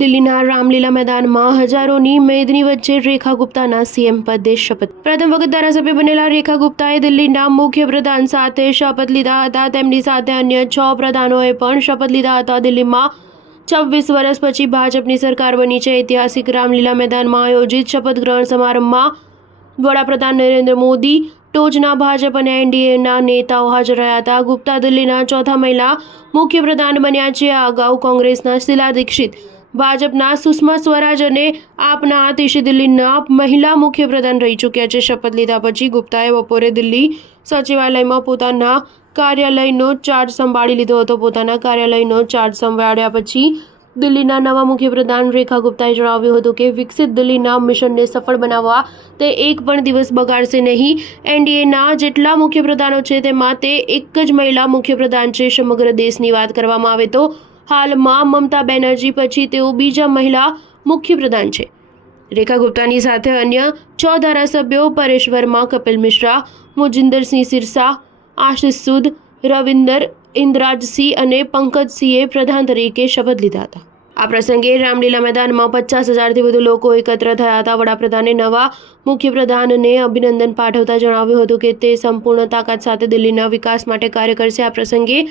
દિલ્હીના રામલીલા મેદાનમાં હજારોની મેદની વચ્ચે રેખા ગુપ્તાના સીએમ પદે શપથ. પ્રથમ વખત ધારાસભ્ય બનેલા રેખા ગુપ્તાએ દિલ્હીના મુખ્યપ્રધાન સાથે શપથ લીધા હતા. તેમની સાથે અન્ય 6 પ્રધાનોએ પણ શપથ લીધા હતા. દિલ્હીમાં 26 વર્ષ પછી ભાજપની સરકાર બની છે. ઐતિહાસિક રામલીલા મેદાનમાં આયોજિત શપથ ગ્રહણ સમારંભમાં વડાપ્રધાન નરેન્દ્ર મોદી, ટોચના ભાજપ અને એનડીએના નેતાઓ હાજર રહ્યા હતા. ગુપ્તા દિલ્હીના ચોથા મહિલા મુખ્યપ્રધાન બન્યા છે. આ અગાઉ કોંગ્રેસના શીલા દીક્ષિત, ભાજપના સુષ્મા સ્વરાજ અને આપના આતિશી દિલ્હીના મહિલા મુખ્યપ્રધાન રહી ચૂક્યા છે. શપથ લીધા પછી ગુપ્તાએ બપોરે દિલ્હી સચિવાલયમાં પોતાના કાર્યાલયનો ચાર્જ સંભાળી લીધો હતો. પોતાના કાર્યાલયનો ચાર્જ સંભાળ્યા પછી દિલ્હીના નવા મુખ્યપ્રધાન રેખા ગુપ્તાએ જણાવ્યું હતું કે વિકસિત દિલ્હીના મિશનને સફળ બનાવવા તે એક પણ દિવસ બગાડશે નહીં. એનડીએના જેટલા મુખ્યપ્રધાનો છે તેમાં તે એક જ મહિલા મુખ્યપ્રધાન છે. સમગ્ર દેશની વાત કરવામાં આવે તો હાલમાં મમતા બેનર્જી પછી તેઓ બીજા મહિલા મુખ્યપ્રધાન છે. રેખા ગુપ્તાની સાથે અન્ય 6 ધારાસભ્યો પરેશ વર્મા, કપિલ મિશ્રા, મોજિંદરસિંહ સિરસા, આશિષ સૂદ, રવિન્દર ઇન્દ્રાજસિંહ અને પંકજસિંહે પ્રધાન તરીકે શપથ લીધા હતા. આ પ્રસંગે રામલીલા મેદાનમાં 50,000થી વધુ લોકો એકત્ર થયા હતા. વડાપ્રધાને નવા મુખ્યપ્રધાનને અભિનંદન પાઠવતા જણાવ્યું હતું કે તે સંપૂર્ણ તાકાત સાથે દિલ્હીના વિકાસ માટે કાર્ય કરશે. આ પ્રસંગે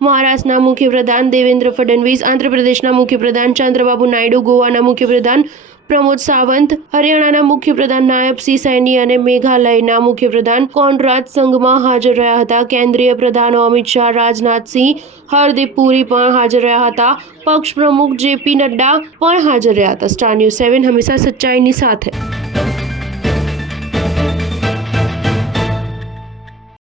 મહારાષ્ટ્રના મુખ્યપ્રધાન દેવેન્દ્ર ફડણવીસ, આંધ્રપ્રદેશના મુખ્યપ્રધાન ચંદ્રબાબુ નાયડુ, ગોવાના મુખ્યપ્રધાન પ્રમોદ સાવંત, હરિયાણાના મુખ્યપ્રધાન નાયબ-સિંહ સૈની અને મેઘાલયના મુખ્યપ્રધાન કોનરાડ સંગમા હાજર રહ્યા હતા. કેન્દ્રીય પ્રધાનો અમિત શાહ, રાજનાથસિંહ, હરદીપ પુરી પણ હાજર રહ્યા હતા. પક્ષ પ્રમુખ જેપી નડ્ડા પણ હાજર રહ્યા હતા. સ્ટાર ન્યૂઝ 7 હંમેશા સચ્ચાઈની સાથે.